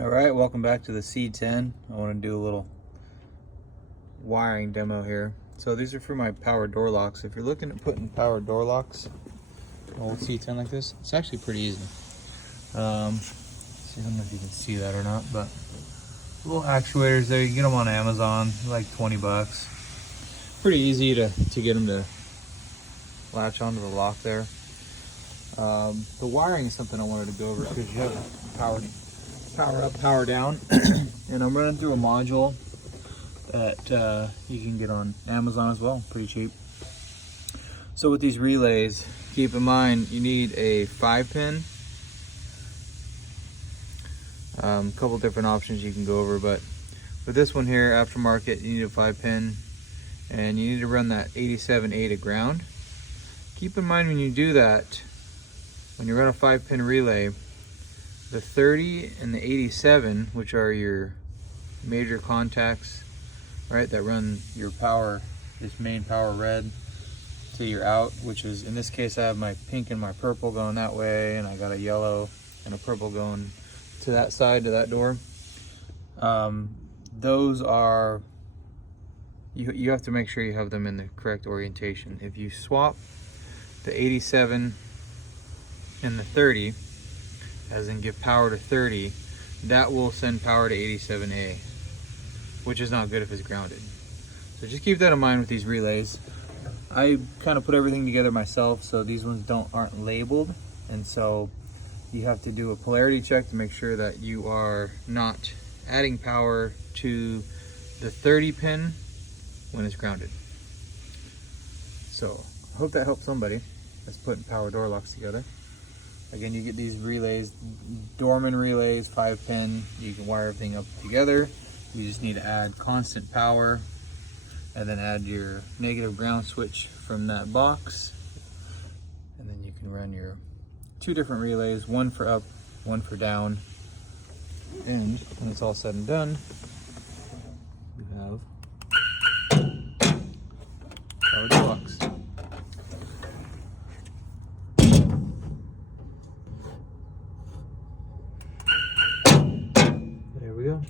Alright, welcome back to the C10. I want to do a little wiring demo here. So these are for my power door locks. If you're looking at putting power door locks, an old C10 like this, it's actually pretty easy. I don't know if you can see that or not, but little actuators there. You can get them on Amazon, like 20 bucks. Pretty easy to get them to latch onto the lock there. The wiring is something I wanted to go over because you have power up, power down, and I'm running through a module that you can get on Amazon as well, pretty cheap. So with these relays, keep in mind you need a 5-pin. Couple different options you can go over, but with this one here, aftermarket, you need a 5-pin, and you need to run that 87A to ground. Keep in mind when you do that, when you run a 5-pin relay, the 30 and the 87, which are your major contacts, right, that run your power, this main power red to your out, which is, in this case, I have my pink and my purple going that way, and I got a yellow and a purple going to that side, to that door. Those are, you have to make sure you have them in the correct orientation. If you swap the 87 and the 30, as in give power to 30, that will send power to 87A, which is not good if it's grounded. So just keep that in mind with these relays. I kind of put everything together myself, so these ones aren't labeled, and so you have to do a polarity check to make sure that you are not adding power to the 30 pin when it's grounded. So I hope that helps somebody that's putting power door locks together. Again, you get these relays, Dorman relays, 5-pin. You can wire everything up together. You just need to add constant power and then add your negative ground switch from that box. And then you can run your 2 different relays, one for up, one for down. And when it's all said and done, you have power door locks. There we go.